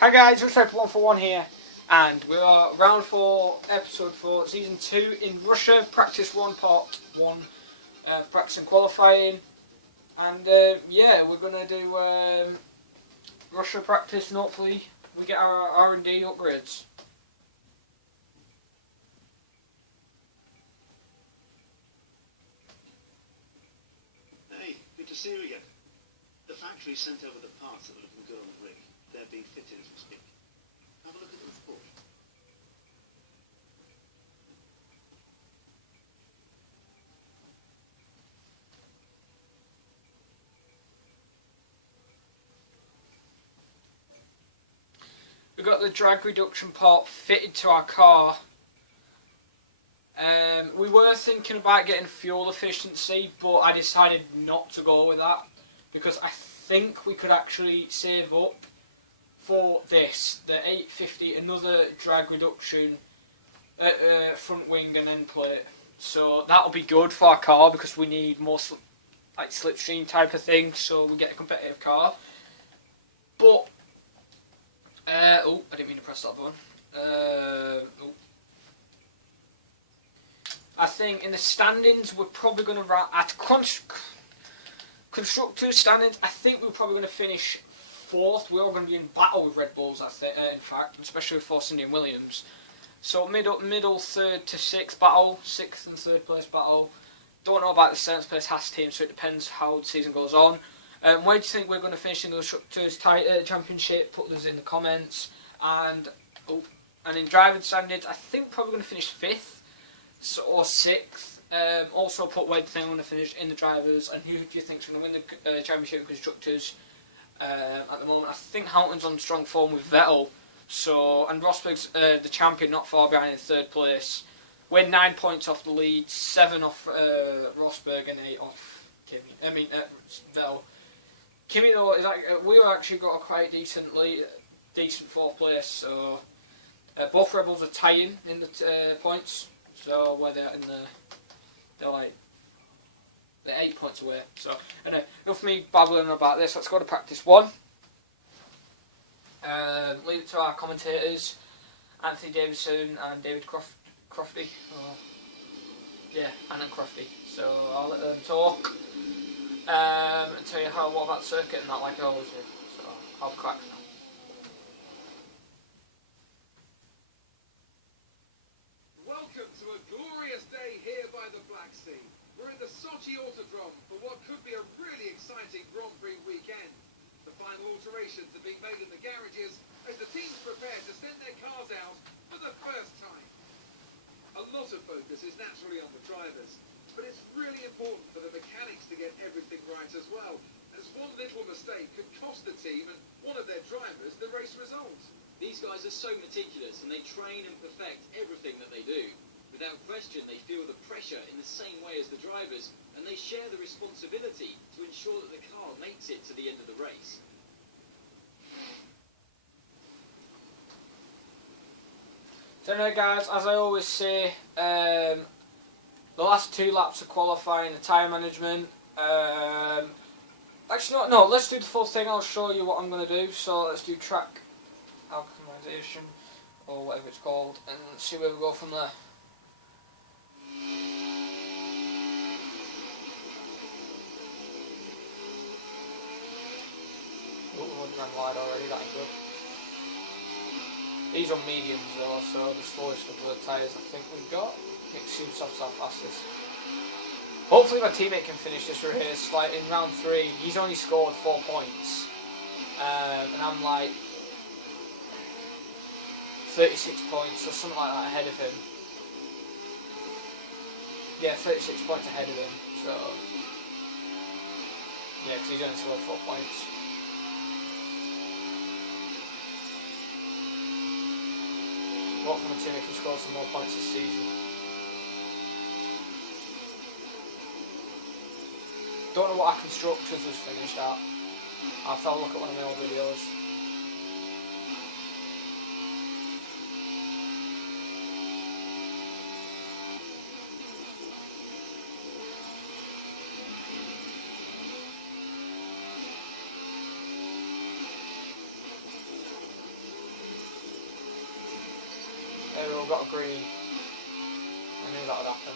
Hi guys, it's One for One here, and we are round 4, episode 4, season 2 in Russia, practice 1, part 1, practicing qualifying, and yeah, we're gonna do Russia practice, and hopefully we get our R&D upgrades. Hey, good to see you again. The factory sent over the parts of the little girl and Rick. They're being fitted as we speak. Have a look at the report. We got the drag reduction part fitted to our car. We were thinking about getting fuel efficiency, but I decided not to go with that because I think we could actually save up for this, the 850, another drag reduction front wing and end plate. So that'll be good for our car because we need more like slipstream type of thing, so we get a competitive car. But oh, I didn't mean to press that button. Oh. I think in the standings we're probably going to at constructors standings. I think we're probably going to finish 4th. We're all going to be in battle with Red Bulls. I think, in fact, especially with Force India and Williams. So middle 3rd to 6th battle, 6th and 3rd place battle. Don't know about the 7th place Haas team, so it depends how the season goes on. Where do you think we're going to finish in the constructors championship? Put those in the comments. And in driving standings, I think we're probably going to finish 5th. Or 6th. Also put where do you think we're going to finish in the drivers, and who do you think is going to win the championship in constructors at the moment. I think Hamilton's on strong form with Vettel, and Rosberg's the champion, not far behind in 3rd place. We're 9 points off the lead, 7 off Rosberg and 8 off Vettel. Kimi though is we actually got a quite decent lead, decent 4th place. So both Rebels are tying in the points. So where they're they're 8 points away. So anyway, enough of me babbling about this. Let's go to practice 1. Leave it to our commentators, Anthony Davidson and David Crofty. Yeah, Anna Crofty. So I'll let them talk and tell you what about the circuit and that, like I always do. So I'll crack now. Welcome to a glorious day here by the Black Sea. We're in the Sochi Autodrome for what could be a really exciting Grand Prix weekend. The final alterations are being made in the garages as the teams prepare to send their cars out for the first time. A lot of focus is naturally on the drivers, but it's really important for the mechanics to get everything right as well, as one little mistake could cost the team and one of their drivers the race result. These guys are so meticulous and they train and perfect everything that they do. Without question, they feel the pressure in the same way as the drivers, and they share the responsibility to ensure that the car makes it to the end of the race. So anyway guys, as I always say, the last 2 laps of qualifying, the tyre management, actually no, let's do the full thing. I'll show you what I'm going to do. So let's do track alchemization, or whatever it's called, and see where we go from there. Oh, one ran wide already, that ain't good. These are mediums though, so the slowest of the tyres I think we've got. Nick Soupsoft's our fastest. Hopefully my teammate can finish this race. Like in round 3, he's only scored 4 points, and I'm like 36 points or something like that ahead of him. Yeah, 36 points ahead of him. So yeah, because he's only scored 4 points. Hopefully my teammate can score some more points this season. Don't know what our constructors was finished at. I'll have to have a look at one of my old videos. There we've got a green. I knew that would happen.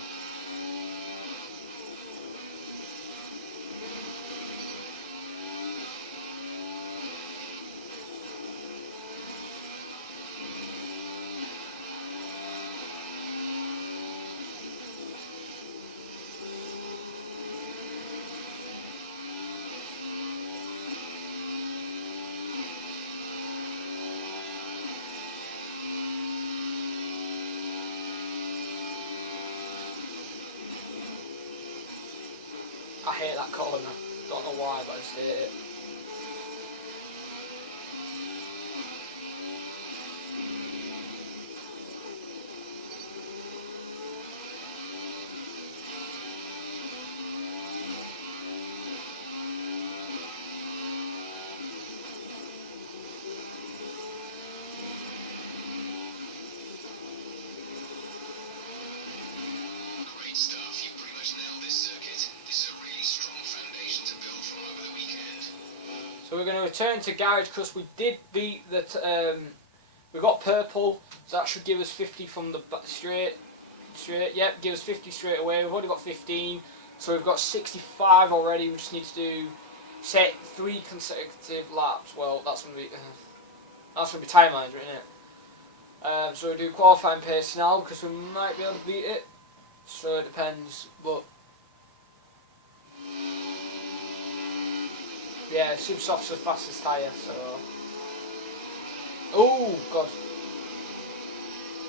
I hate that corner. Don't know why, but I just hate it. Great stuff. You pretty much nailed this circuit. This is a really strong foundation to build from over the weekend. So we're going to return to garage because we did beat that. We got purple, so that should give us 50 from the straight. Yep, give us 50 straight away. We've already got 15, so we've got 65 already. We just need to do set 3 consecutive laps. Well, that's going to be time manager, isn't it? So we do qualifying pace now because we might be able to beat it. So it depends, but yeah, Subsoft's the fastest tyre, so. Oh god!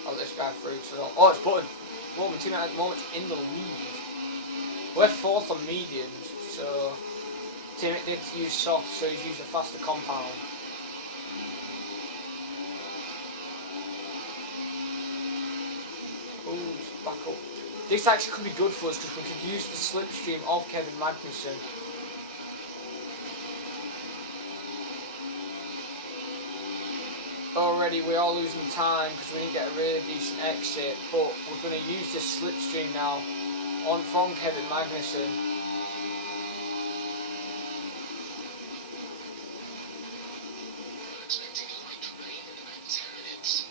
Oh, this guy through. So oh, it's Button. Well, my teammate at the moment's in the lead. We're 4th on mediums, so teammate did use soft, so he's used a faster compound. Oh, back up. This actually could be good for us because we could use the slipstream of Kevin Magnussen. Already we are losing time because we didn't get a really decent exit, but we're going to use this slipstream now on from Kevin Magnussen. We're expecting light rain in about 10 minutes.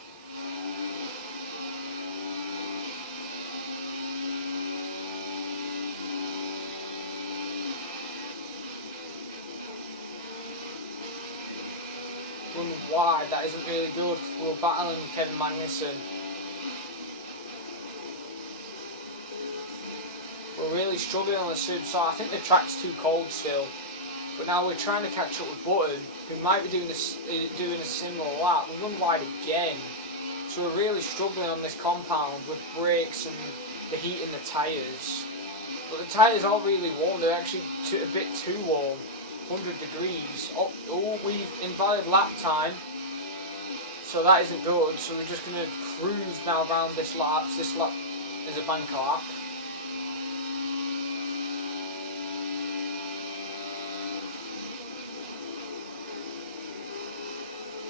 Run wide, that isn't really good. We're battling Kevin Magnussen. We're really struggling on the sub, so I think the track's too cold still. But now we're trying to catch up with Button, who might be doing doing a similar lap. We run wide again, so we're really struggling on this compound with brakes and the heat in the tyres. But the tyres are really warm. They're actually a bit too warm. 100 degrees. Oh, we've invalid lap time, so that isn't good. So we're just going to cruise now around this lap. This lap is a bank lap.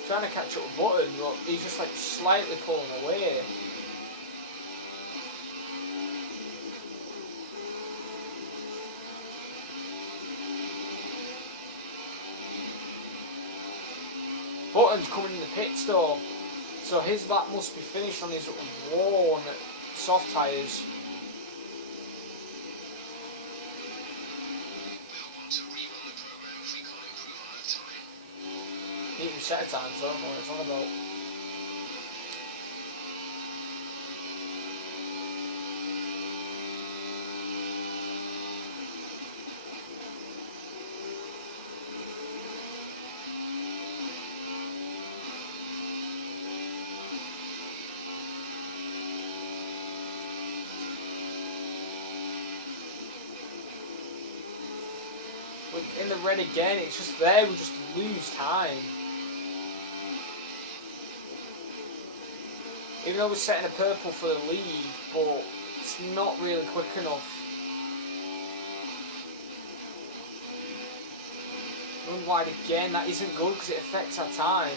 Trying to catch up with Button, but he's just like slightly pulling away. Button's coming in the pit stop, so his lap must be finished on his worn soft tyres. We'll want to rerun the program if we can't improve on that time. Even set a time, so I don't know what it's on about. We're in the red again, it's just there, we just lose time. Even though we're setting a purple for the lead, but it's not really quick enough. Run wide again, that isn't good because it affects our time.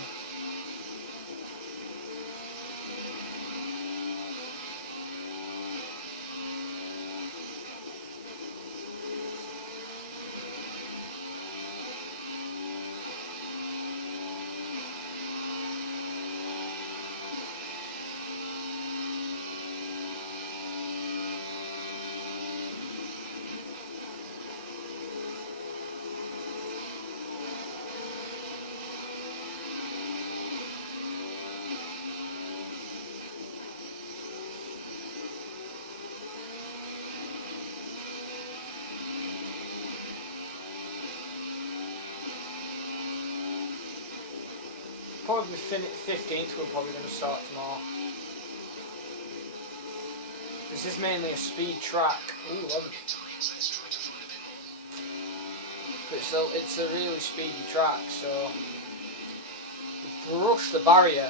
probably 15th we're probably going to start tomorrow. This is mainly a speed track. Ooh, love it. Times, let's try to find a bit more. But it's a really speedy track, so brush the barrier.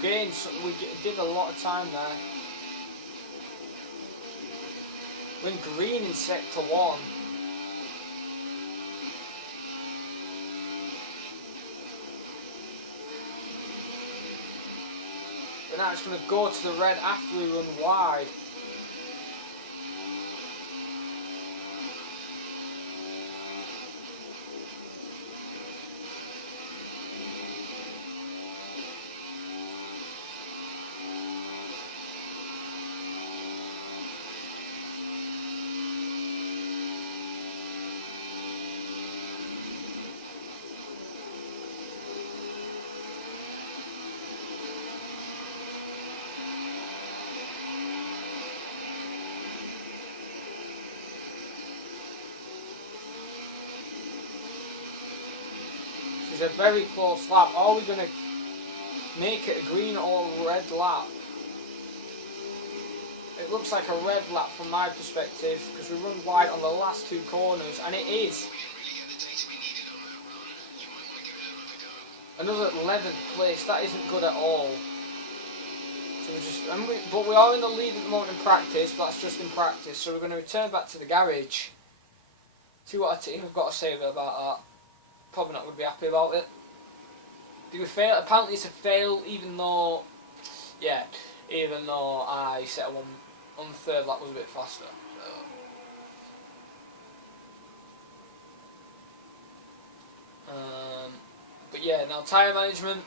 Again, so we did a lot of time there. Went green in sector 1. But now it's going to go to the red after we run wide. It's a very close lap. Are we going to make it a green or a red lap? It looks like a red lap from my perspective because we run wide on the last 2 corners, and it is. Another 11th place. That isn't good at all. So but we are in the lead at the moment in practice, but that's just in practice. So we're going to return back to the garage. See what our team have got to say about that. Probably not going to be happy about it. Do we fail? Apparently it's a fail, even though I set one on the 3rd lap was a bit faster. So. But yeah, now tyre management.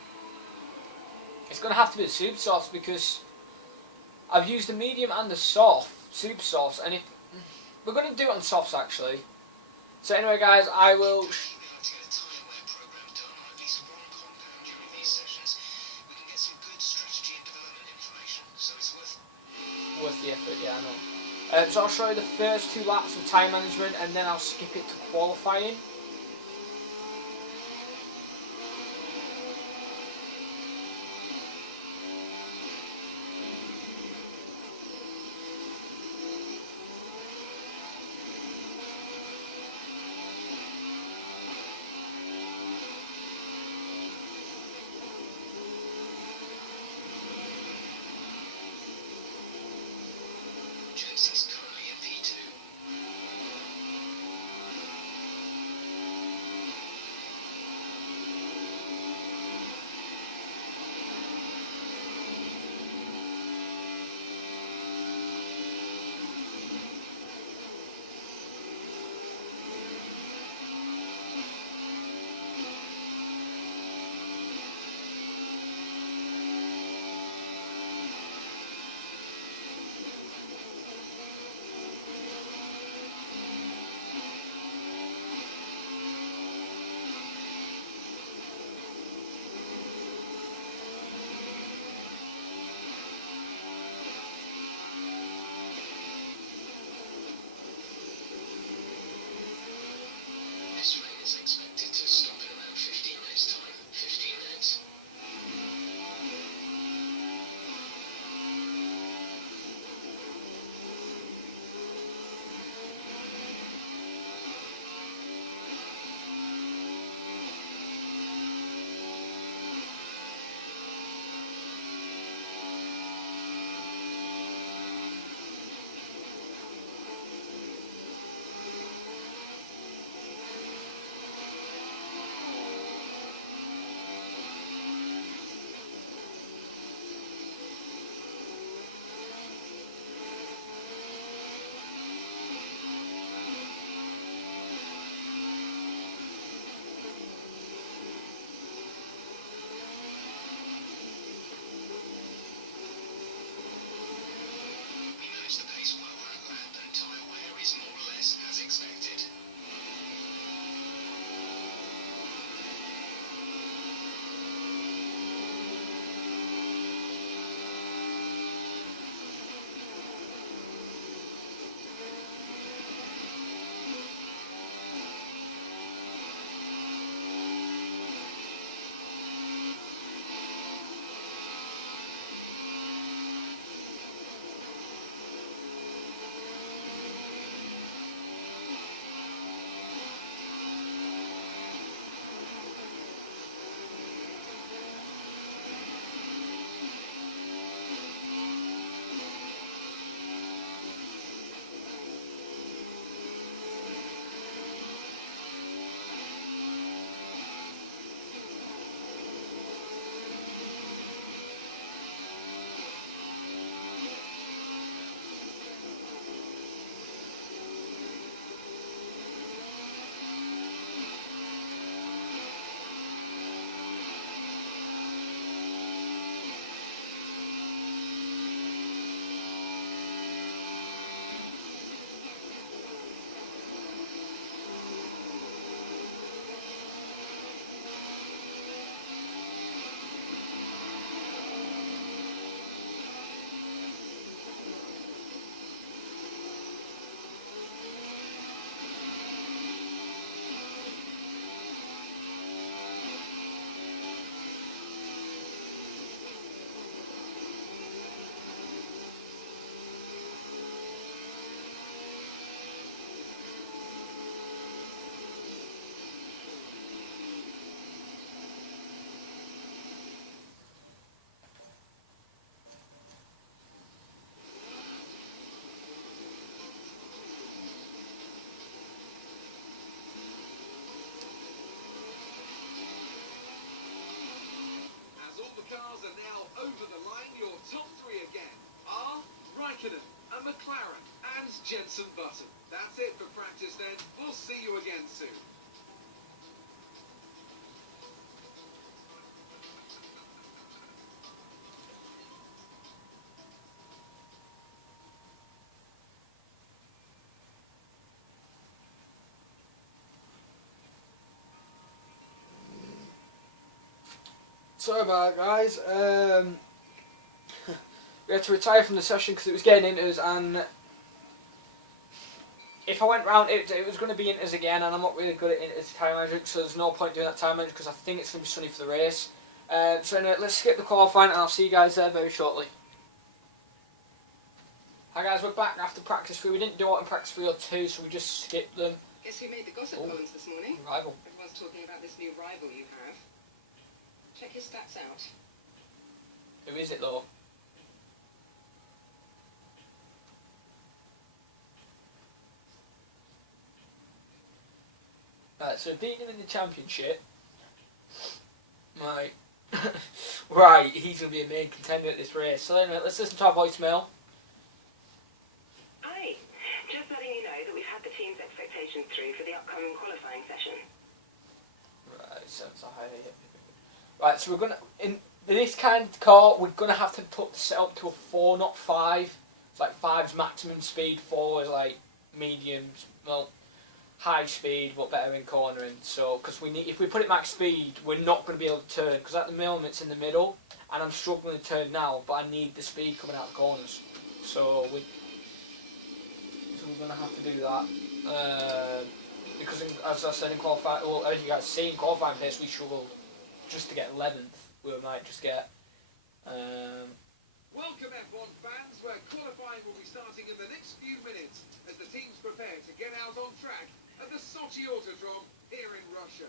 It's going to have to be the super softs because I've used the medium and the soft super softs, and if we're going to do it on softs actually. So anyway, guys, I will. Worth the effort, yeah, I know. So I'll show you the first 2 laps of time management and then I'll skip it to qualifying. over the line, your top three again are Raikkonen and McLaren and Jenson Button. That's it for practice then. We'll see you again soon. Sorry about that, guys. We had to retire from the session because it was getting into us, and if I went round, it was going to be into us again, and I'm not really good at into time management, so there's no point doing that time management because I think it's going to be sunny for the race. So anyway, let's skip the qualifying, and I'll see you guys there very shortly. Hi guys, we're back after practice 3. We didn't do it in practice 3 or 2, so we just skipped them. Guess who made the gossip columns this morning? Rival. Everyone's talking about this new rival you have. Check his stats out. Who is it though? Right, so beating him in the championship. Right. Right, he's going to be a main contender at this race. So anyway, let's listen to our voicemail. Hi, just letting you know that we've had the team's expectations through for the upcoming qualifying session. Right, so it's a high. Right, so we're going to, in this kind of car, we're going to have to put the setup to a 4, not 5. It's like 5's maximum speed, 4 is like medium, well, high speed but better in cornering. So because we need, if we put it max speed, we're not going to be able to turn because at the moment it's in the middle and I'm struggling to turn now, but I need the speed coming out the corners. So we're going to have to do that because as I said in qualifying, well, as you guys see in qualifying pace, we struggled just to get 11th. We might just get. Welcome F1 fans, where qualifying will be starting in the next few minutes as the teams prepare to get out on track at the Sochi Autodrome here in Russia.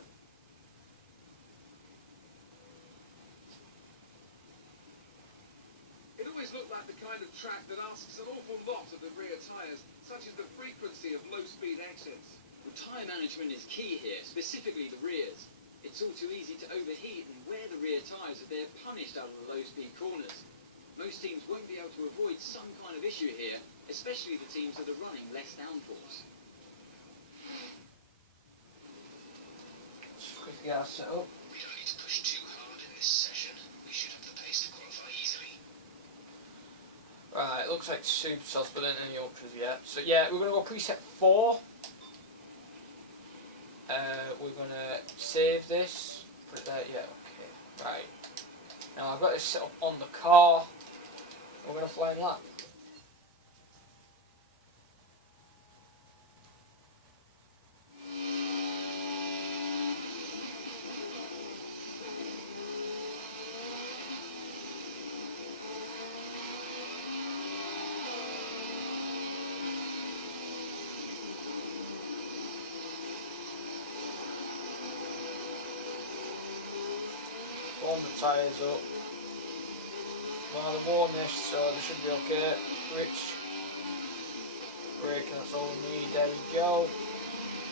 It always looked like the kind of track that asks an awful lot of the rear tyres, such as the frequency of low-speed exits. Well, tyre management is key here, specifically the rears. It's all too easy to overheat and wear the rear tyres if they're punished out of the low-speed corners. Most teams won't be able to avoid some kind of issue here, especially the teams that are running less downforce. Just quickly get our setup. We don't need to push too hard in this session. We should have the pace to qualify easily. Right, it looks like super soft, but not any ultras yet. So yeah, we're going to go preset 4. We're going to save this. Put it there. Yeah, okay. Right. Now I've got this set up on the car. We're going to fly in lap. Warm the tyres up. Well, they're warm this, so they should be okay. Rich. Braking, that's all we need. There we go.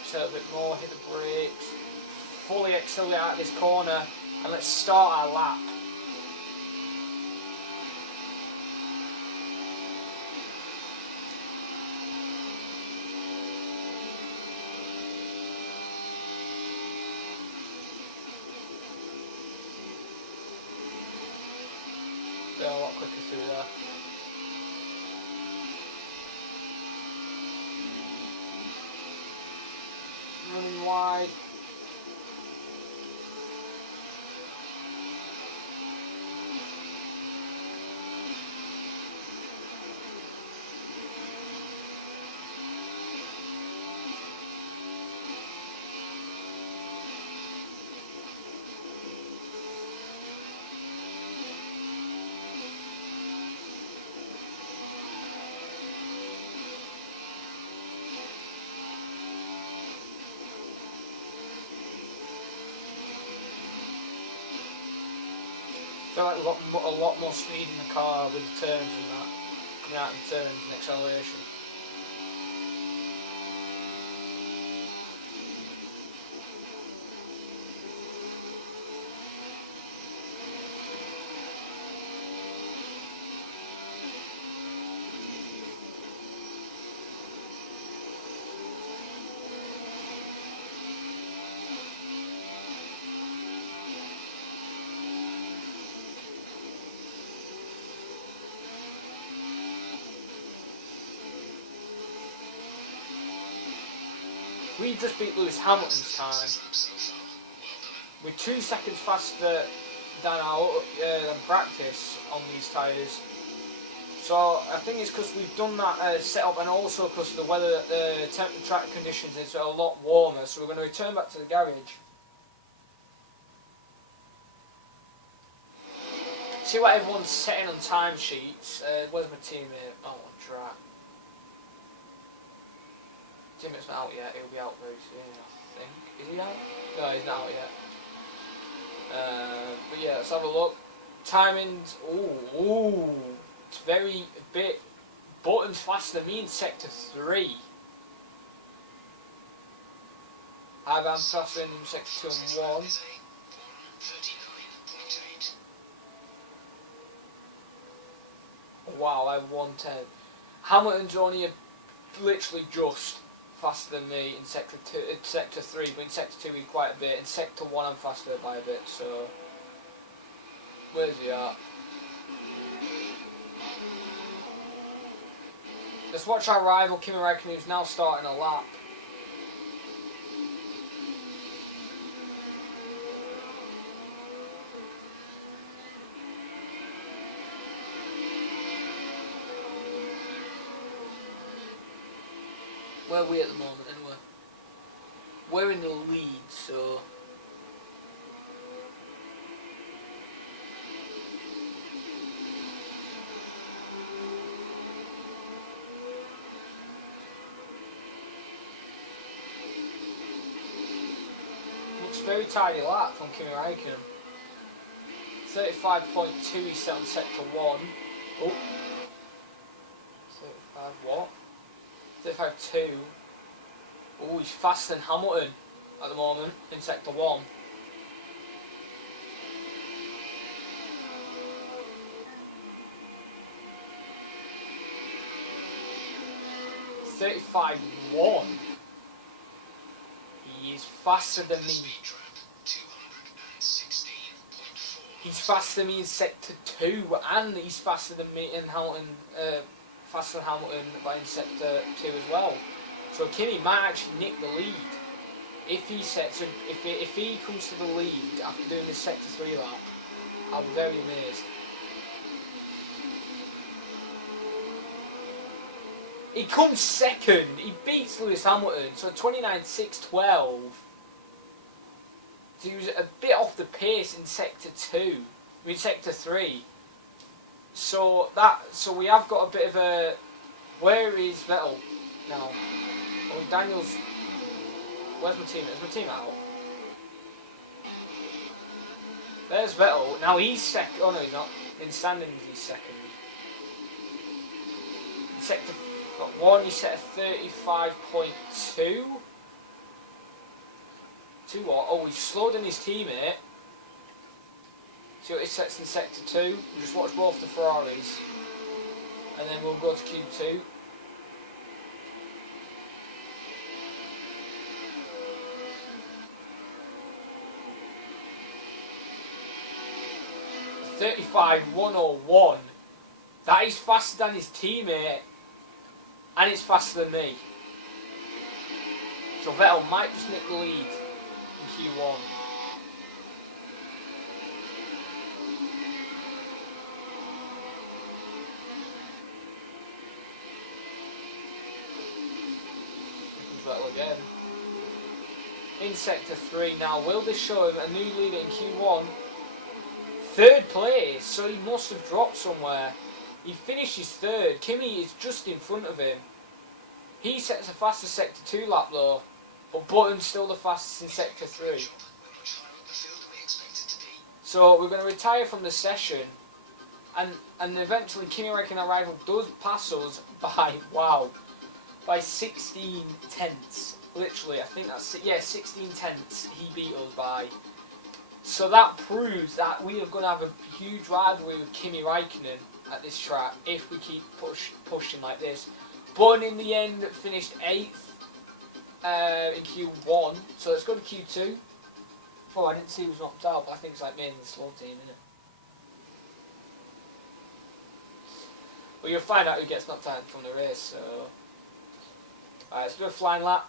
Set a bit more, hit the brakes. Fully accelerate out of this corner, and let's start our lap. They're a lot quicker through there. Running wide. I feel like we've got a lot more speed in the car with the turns and that, coming out in turns and acceleration. We just beat Lewis Hamilton's time. We're 2 seconds faster than than practice on these tyres. So I think it's because we've done that setup, and also because the weather, the track conditions is a lot warmer. So we're going to return back to the garage. See what everyone's setting on timesheets. Where's my teammate? Oh, on track. Teammate's not out yet. He'll be out very soon, I think. Is he out? No, he's not out yet. But yeah, let's have a look. Timings. Ooh. It's very bit. Button's faster than me in sector 3. I'm faster in sector 2 and 1. Wow, I'm 110. Hamilton's only literally just faster than me in sector 3, but in sector 2 he's quite a bit. In sector 1 I'm faster by a bit, so where's he at? Let's watch our rival Kimi Räikkönen, who's now starting a lap. Where are we at the moment anyway? We're in the lead, so looks very tidy lap from Kimi Räikkönen. 35.2 he set on sector 1. Oh. 35 what? 35.2. Oh, he's faster than Hamilton at the moment in sector 1. .35.1. He is faster than me. He's faster than me in sector 2, and he's faster than me in Hamilton. Faster than Hamilton by in sector 2 as well. So Kimi might actually nick the lead if he sets if he comes to the lead after doing this sector 3 lap. I'll be very amazed. He comes second. He beats Lewis Hamilton. So 29.612. So he was a bit off the pace in sector 2. I mean sector 3. So we have got a bit of a. Where is Vettel now? Oh, Daniel's. Where's my teammate? Is my team out? There's Vettel. Now he's second. Oh no, he's not. In standings, he's second. In sector 1, he set a 35.2. To what? Oh, he's slowed in his teammate. See what he sets in sector 2. We'll just watch both the Ferraris, and then we'll go to Q2. .35.101. That is faster than his teammate, and it's faster than me. So Vettel might just nick the lead in Q1. Vettel again. In sector 3 now. Will this show him a new leader in Q1? 3rd place, so he must have dropped somewhere. He finishes 3rd. Kimi is just in front of him. He sets a faster sector 2 lap though, but Button's still the fastest in sector 3. So we're going to retire from the session, and eventually Kimi Räikkönen, our rival, does pass us by, wow, by 16 tenths. Literally, I think that's, yeah, 16 tenths he beat us by. So that proves that we are going to have a huge rivalry with Kimi Räikkönen at this track if we keep pushing like this. Button in the end finished 8th in Q1, so let's go to Q2. Oh, I didn't see he was knocked out, but I think it's like mainly the slow team, isn't it? Well, you'll find out who gets knocked out from the race, so. Alright, let's do a flying lap.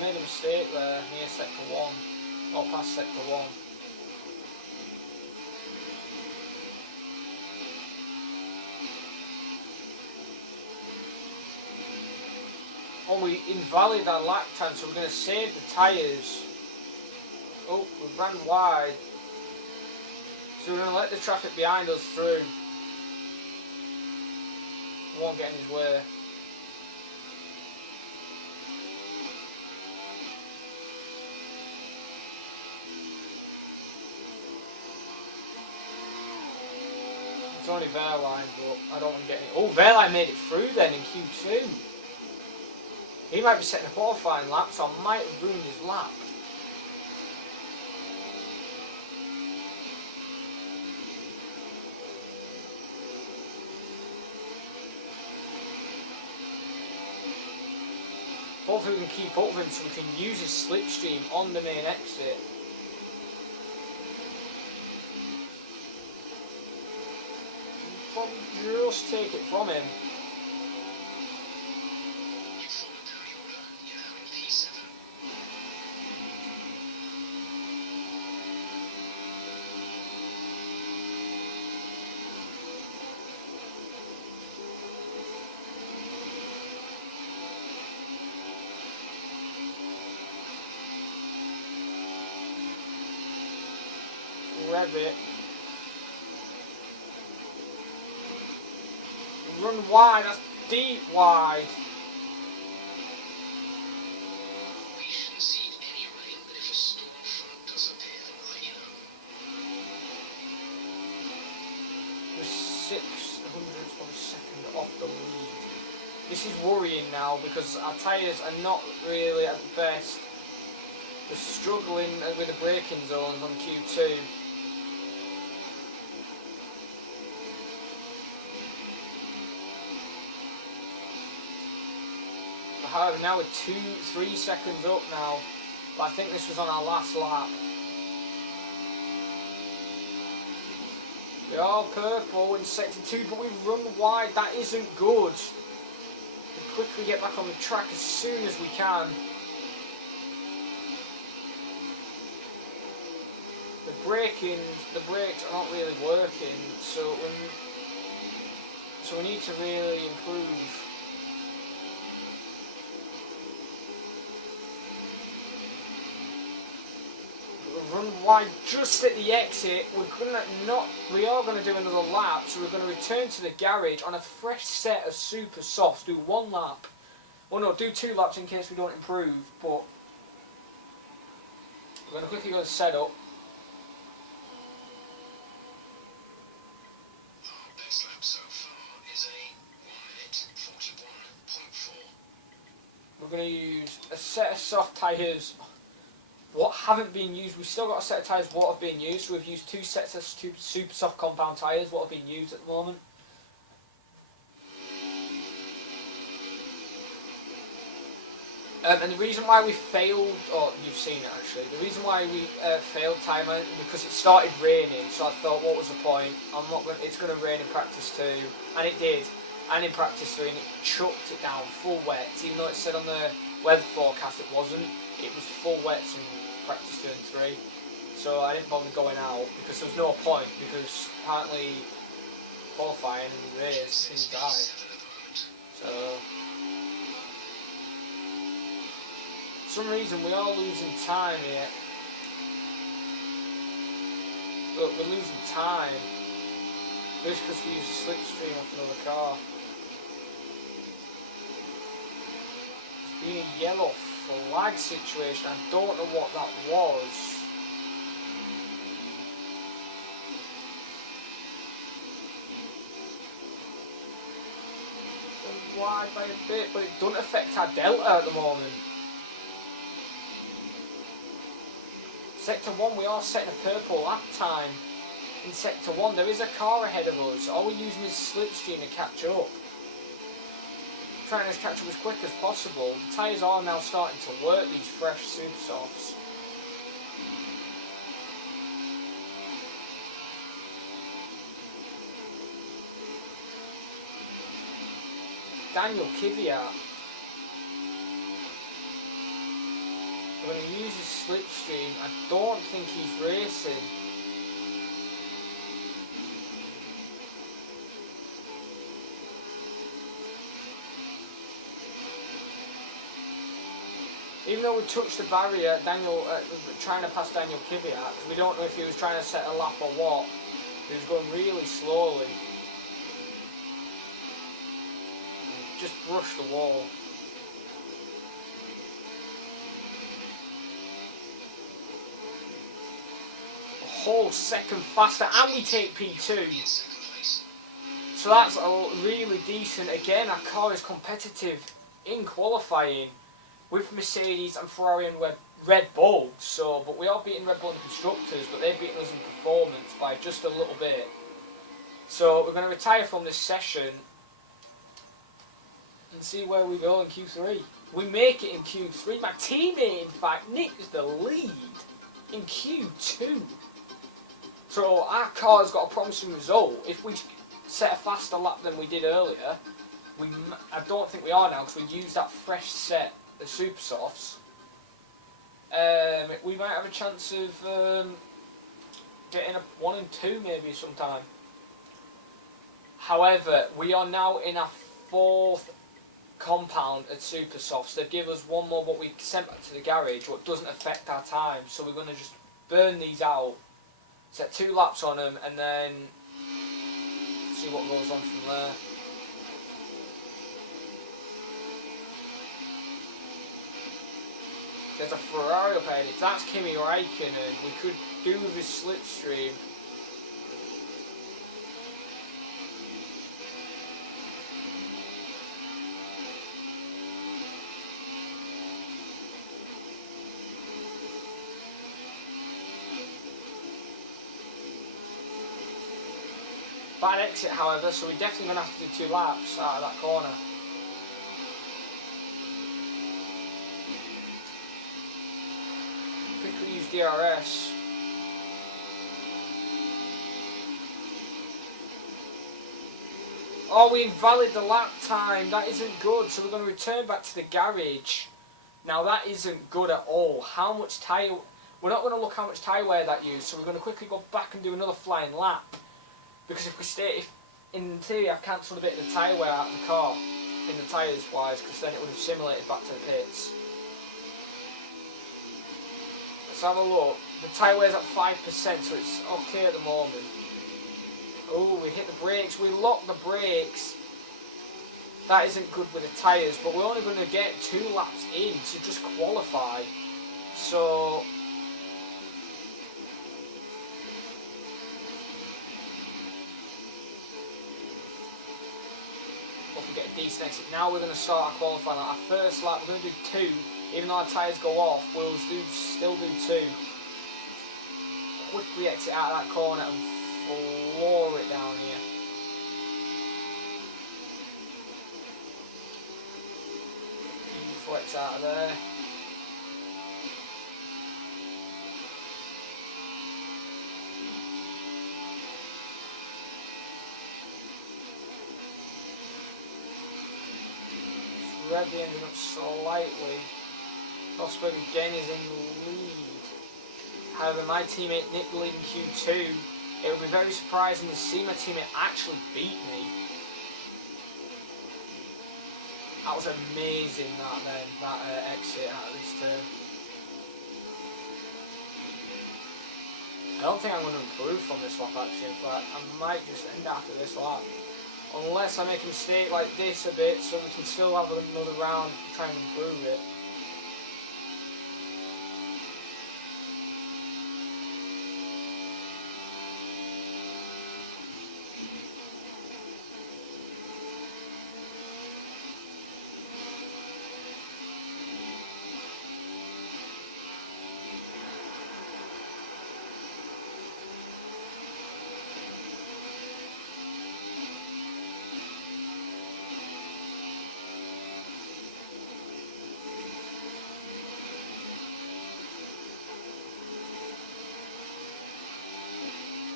made a mistake there near sector 1, or past sector 1. Oh, we invalid our lap time, so we're going to save the tyres. Oh, we ran wide. So we're going to let the traffic behind us through. We won't get in his way. It's only Verline, but I don't want to get in. Oh, Verline made it through then in Q2. He might be setting a qualifying lap, so I might have ruined his lap. Hopefully we can keep up with him so we can use his slipstream on the main exit. Probably just take it from him. You've followed down the order. You're now in P7. Rev it. Run wide, that's deep wide. We shouldn't see any rain, but if a storm front does appear, then let you know. We're 600ths of a second off the lead. This is worrying now because our tyres are not really at the best. We're struggling with the braking zones on Q2. However, now we're 3 seconds up now, but I think this was on our last lap. We are purple in sector 2, but we've run wide. That isn't good. We quickly get back on the track as soon as we can. The brakes are not really working, so we need to really improve. Run wide just at the exit. We are going to do another lap, so we're going to return to the garage on a fresh set of super softs. Do 1 lap. Oh no, do 2 laps in case we don't improve. But we're going to quickly go to setup. Our best lap so far is a 1 minute 41.4. We're going to use a set of soft tyres. What haven't been used, we've still got a set of tyres what have been used, so we've used 2 sets of super soft compound tyres what have been used at the moment. And the reason why we failed, or you've seen it actually, the reason why we failed timer because it started raining, so I thought what was the point, it's going to rain in practice 2, and it did, and in practice 3, and it chucked it down full wet, even though it said on the weather forecast it wasn't, it was full wets in practice 2 and 3, so I didn't bother going out because there was no point because apparently qualifying and the race things died. So for some reason we are losing time here. But we're losing time just because we use a slipstream off another car. It's being a yellow flag situation. I don't know what that was. Gone wide by a bit, but it doesn't affect our delta at the moment. Sector 1 we are setting a purple lap time. In Sector 1 there is a car ahead of us. All we're using is slipstream to catch up. Trying to catch up as quick as possible. The tyres are now starting to work, these fresh super softs. Daniel Kvyat. We're going to use his slipstream. I don't think he's racing. Even though we touched the barrier, Daniel trying to pass Daniel Kvyat, because we don't know if he was trying to set a lap or what. He was going really slowly. Just brushed the wall. A whole second faster, and we take P2. So that's really decent. Again, our car is competitive in qualifying with Mercedes and Ferrari and Red Bull. So, but we are beating Red Bull in constructors, but they're beating us in performance by just a little bit. So we're going to retire from this session and see where we go in Q3. We make it in Q3. My teammate, in fact, nicked the lead in Q2. So our car's got a promising result. If we set a faster lap than we did earlier, I don't think we are now because we used that fresh set, the Super Softs. We might have a chance of getting a 1 and 2 maybe sometime. However, we are now in our 4th compound at Super Softs. They've given us one more what we sent back to the garage, what doesn't affect our time. So we're going to just burn these out, set 2 laps on them, and then see what goes on from there. There's a Ferrari up ahead. If that's Kimi Räikkönen, we could do with his slipstream. Bad exit, however, so we're definitely going to have to do 2 laps out of that corner. Quickly use DRS. Oh, we invalid the lap time. That isn't good. So we're going to return back to the garage. Now that isn't good at all. How much tyre? We're not going to look how much tyre wear that used. So we're going to quickly go back and do another flying lap. Because if we stay, in theory I've cancelled a bit of the tyre wear out of the car, in the tyres wise, because then it would have simulated back to the pits. Let's have a look. The tyre wear's at 5%, so it's okay at the moment. Oh, we hit the brakes. We locked the brakes. That isn't good with the tyres, but we're only going to get 2 laps in to just qualify. So if we get a decent exit, now we're going to start our qualifying. Our first lap, we're going to do 2. Even though our tyres go off, we'll still do 2. Quickly exit out of that corner and floor it down here. Flex out of there. Rev the engine up slightly. Rosberg again is in the lead. However, my teammate Nick the lead in Q2. It would be very surprising to see my teammate actually beat me. That was amazing, that exit out of this turn. I don't think I'm going to improve from this lap actually, in fact. I might just end after this lap. Unless I make a mistake like this a bit, so we can still have another round to try and improve it.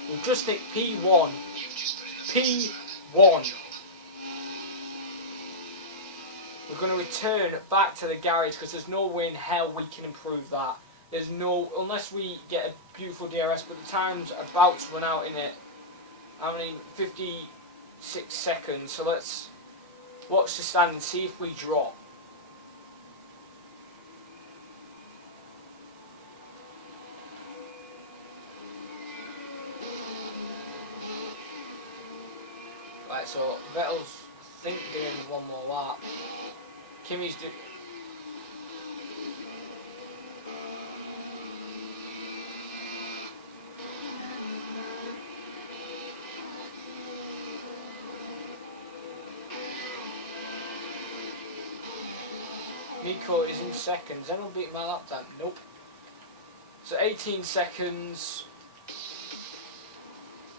We'll just hit P1. P1. We're we're going to return back to the garage because there's no way in hell we can improve that. There's no, unless we get a beautiful DRS, but the time's about to run out in it. I mean, 56 seconds, so let's watch the stand and see if we drop. Right, so Vettel's, I think, doing one more lap. Kimi's doing... Nico is in seconds, then we'll beat my lap time. Nope. So 18 seconds.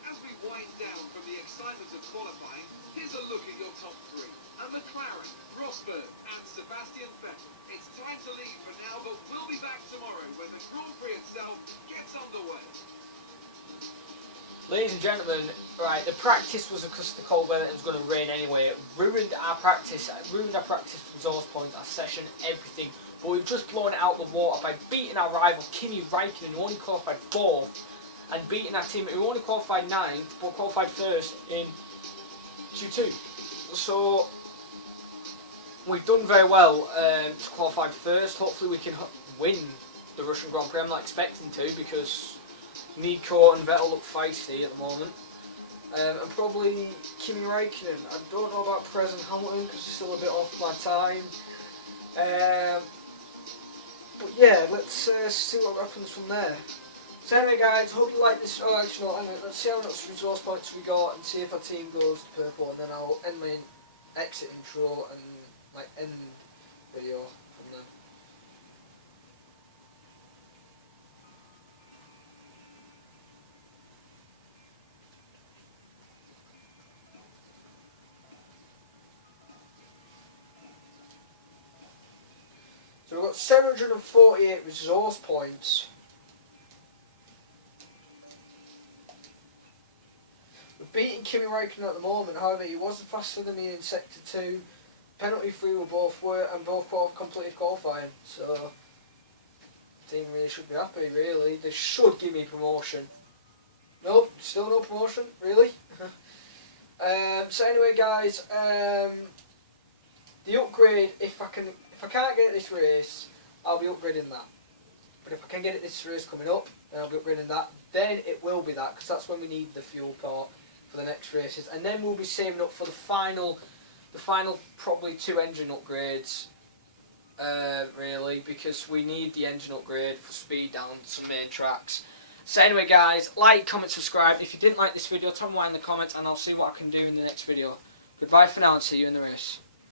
As we wind down from the excitement of qualifying, here's a look at your top three. A McLaren, Rosberg and Sebastian Vettel. It's time to leave for now, but we'll be back tomorrow when the Grand Prix itself gets underway. Ladies and gentlemen, right, the practice was because of the cold weather and it was going to rain anyway. It ruined our practice resource points, our session, everything. But we've just blown it out the water by beating our rival Kimi Raikkonen, who only qualified 4th, and beating our teammate who only qualified 9th, but qualified 1st in Q2. So, we've done very well to qualify 1st. Hopefully we can win the Russian Grand Prix. I'm not expecting to because Nico and Vettel look feisty at the moment. And probably Kimi Raikkonen. I don't know about Perez and Hamilton because he's still a bit off my time. But yeah, let's see what happens from there. So anyway guys, hope you like this. Oh actually no, anyway, let's see how much resource points we got and see if our team goes to purple, and then I'll end my exit intro and like end video from then. So we've got 748 resource points. We're beating Kimi Raikkonen at the moment, however he wasn't faster than me in Sector 2. Penalty free we both were, and both completed qualifying, so the team really should be happy really. They should give me promotion. Nope, still no promotion, really? So anyway guys, the upgrade, if I can't get it this race, I'll be upgrading that. But if I can get it this race coming up, then I'll be upgrading that. Then it will be that, because that's when we need the fuel part for the next races. And then we'll be saving up for the final probably 2 engine upgrades, really, because we need the engine upgrade for speed down some main tracks. So anyway guys, like, comment, subscribe. If you didn't like this video, tell me why in the comments and I'll see what I can do in the next video. Goodbye for now and see you in the race.